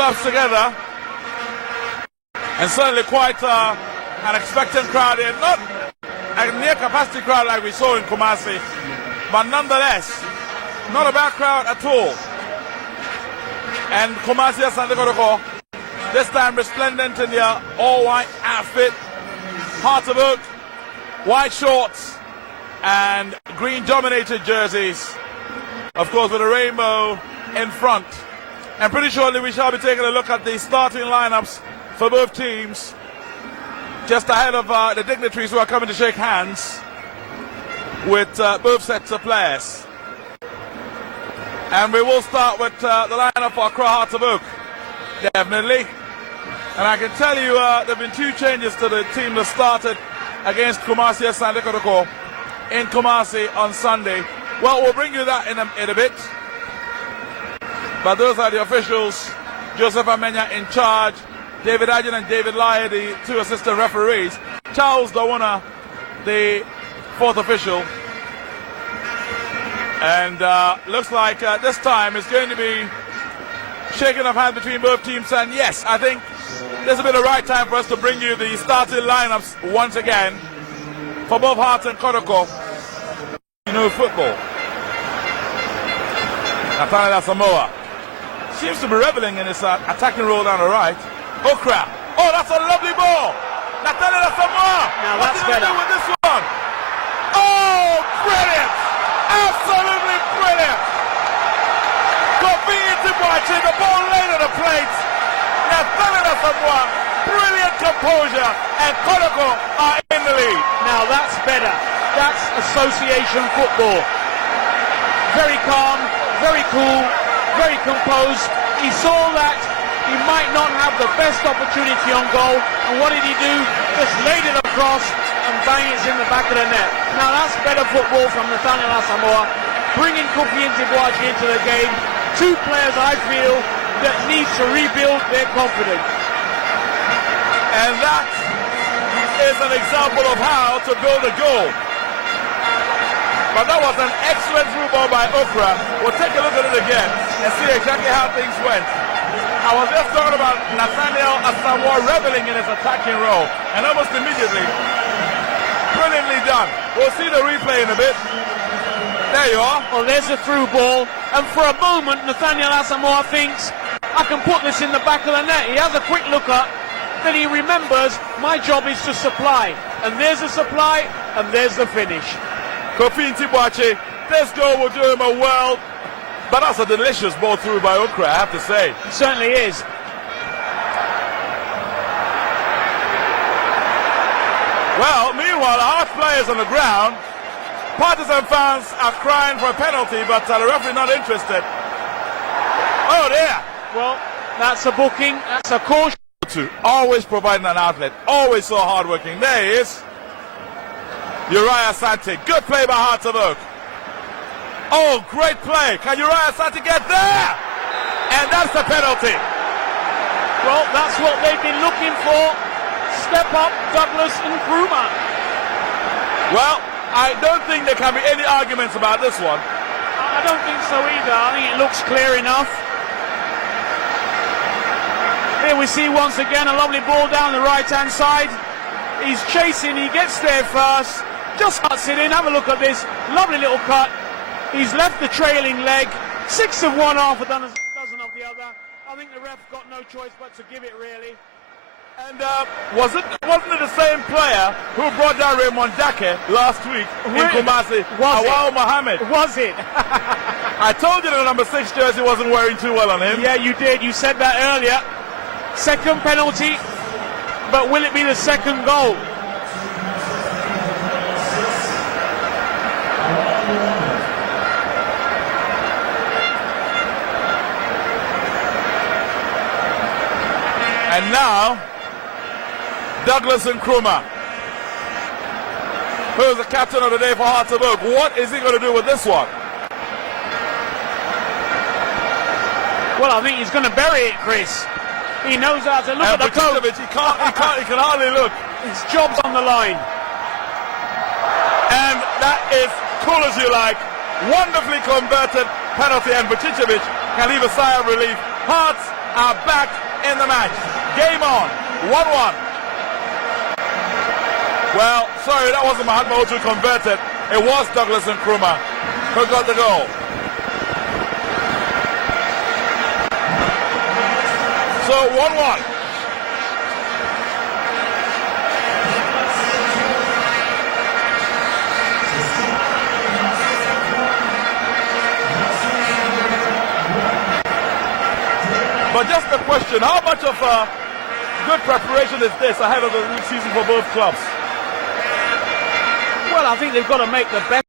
clubs together, and certainly quite an expectant crowd here. Not a near capacity crowd like we saw in Kumasi, but nonetheless, not a bad crowd at all. And Kumasi Asante Kotoko, this time resplendent in their all-white outfit, heart of oak, white shorts, and green-dominated jerseys. Of course, with a rainbow in front. And pretty shortly we shall be taking a look at the starting lineups for both teams, just ahead of the dignitaries who are coming to shake hands with both sets of players. And we will start with the lineup for Accra Hearts of Oak, definitely. And I can tell you there have been two changes to the team that started against Kumasi Asante Kotoko in Kumasi on Sunday. Well, we'll bring you that in a bit. But those are the officials. Joseph Amenya in charge, David Adjan and David Lai, the two assistant referees, Charles Dawana, the fourth official. And looks like this time it's going to be shaking of hands between both teams. And yes, I think this will be the right time for us to bring you the starting lineups once again for both Hearts and Kotoko. You know football. Nathaniel Samoa seems to be reveling in his attacking role down the right. Okra. Oh, that's a lovely ball. Nathaniel Samoa. Now What's that's he going to better. do with this one? Oh, brilliant. Absolutely brilliant. Convenient to watching. The ball laid on the plate. Nathaniel Samoa. Brilliant composure. And Kotoko are in the lead. Now that's better. That's association football. Very calm, very cool, very composed. He saw that he might not have the best opportunity on goal, and what did he do? Just laid it across and bang, it's in the back of the net. Now that's better football from Nathaniel Asamoah, bringing Kofi Ntibwachi into the game. Two players I feel that need to rebuild their confidence. And that is an example of how to build a goal. But that was an excellent through ball by Okra. We'll take a look at it again and see exactly how things went. I was just talking about Nathaniel Asamoah reveling in his attacking role, and almost immediately, brilliantly done. We'll see the replay in a bit. There you are. Well, there's a through ball, and for a moment Nathaniel Asamoah thinks, I can put this in the back of the net. He has a quick look up, then he remembers, my job is to supply. And there's the supply, and there's the finish. Kofi Ntibwachi, this goal will do him a world, but that's a delicious ball through by Okra, I have to say. It certainly is. Well, meanwhile, our players on the ground, Partisan fans are crying for a penalty, but the referee not interested. Oh, there. Well, that's a booking, that's a caution. Always providing an outlet, always so hardworking. There he is. Uriah Asante, good play by Hearts of Oak. Oh, great play. Can Uriah Asante get there? And that's the penalty. Well, that's what they've been looking for. Step up, Douglas and Nkrumah. Well, I don't think there can be any arguments about this one. I don't think so either. I think it looks clear enough. Here we see once again a lovely ball down the right-hand side. He's chasing, he gets there first. Just cuts it in. Have a look at this lovely little cut. He's left the trailing leg. 6 of one, half a dozen of the other. I think the ref got no choice but to give it, really. And wasn't it the same player who brought down Raymond Dake last week in Kumasi? Awal Mohammed. Was it? I told you the number 6 jersey wasn't wearing too well on him. Yeah, you did. You said that earlier. Second penalty, but will it be the second goal? And now, Douglas Nkrumah, who is the captain of the day for Hearts of Oak. What is he going to do with this one? Well, I think he's going to bury it, Chris. He knows how to look at the coach. He can hardly look. His job's on the line. And that is cool as you like. Wonderfully converted penalty, and Vucicevic can leave a sigh of relief. Hearts are back in the match. Game on. 1-1. Well, sorry, that wasn't Mahatma who converted. It was Douglas Nkrumah who got the goal. So 1-1. But just a question, how much of a good preparation is this ahead of the season for both clubs? Well, I think they've got to make the best